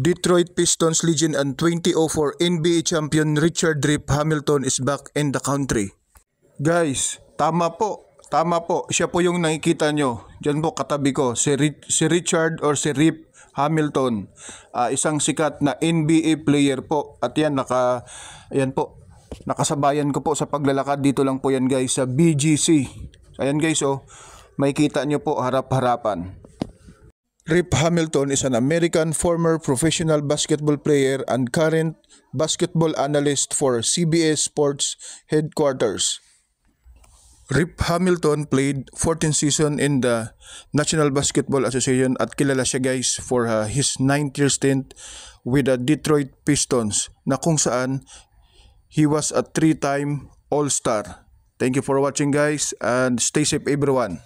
Detroit Pistons legend and 2004 NBA champion Richard "Rip" Hamilton is back in the country. Guys, tama po. Siya po yung nakikita nyo. Diyan po katabi ko, si Richard or si Rip Hamilton. Isang sikat na NBA player po. At yan, nakasabayan ko po sa paglalakad. Dito lang po yan guys sa BGC. Ayan guys, makikita nyo po harap-harapan. Rip Hamilton is an American former professional basketball player and current basketball analyst for CBS Sports Headquarters. Rip Hamilton played 14 seasons in the National Basketball Association at kilala siya guys for his 9-year stint with the Detroit Pistons na kung saan he was a 3-time All-Star. Thank you for watching guys and stay safe everyone.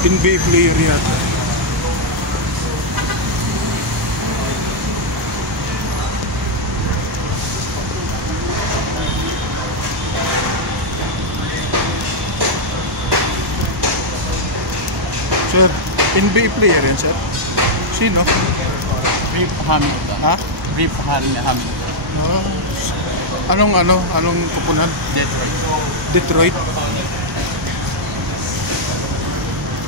NBA player yata. Sir, NBA player yan sir? Sino? Rip Hamilton. Ha? Rip Hamilton. Anong kupunan? Detroit. Detroit?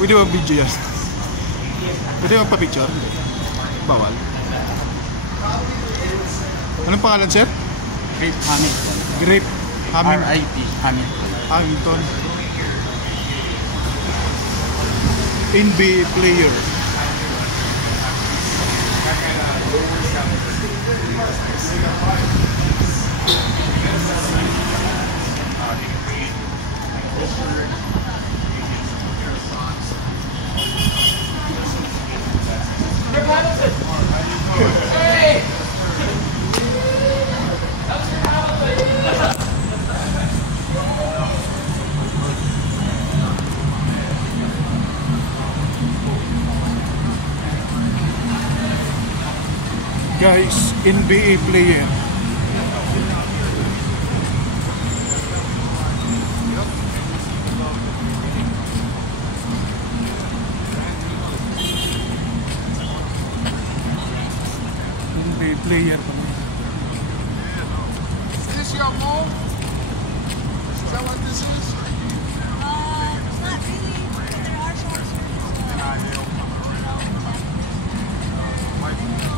Pwede ba video yan? Pwede ba pa-picture? Bawal. Anong pangalan sir? Rip Hamilton. Rip Hamilton. R.I.P. Hamilton. Hamilton. NBA player. Guys, NBA player. NBA player kami. Is this your home? Is that what this is? Not really, but there are shops here.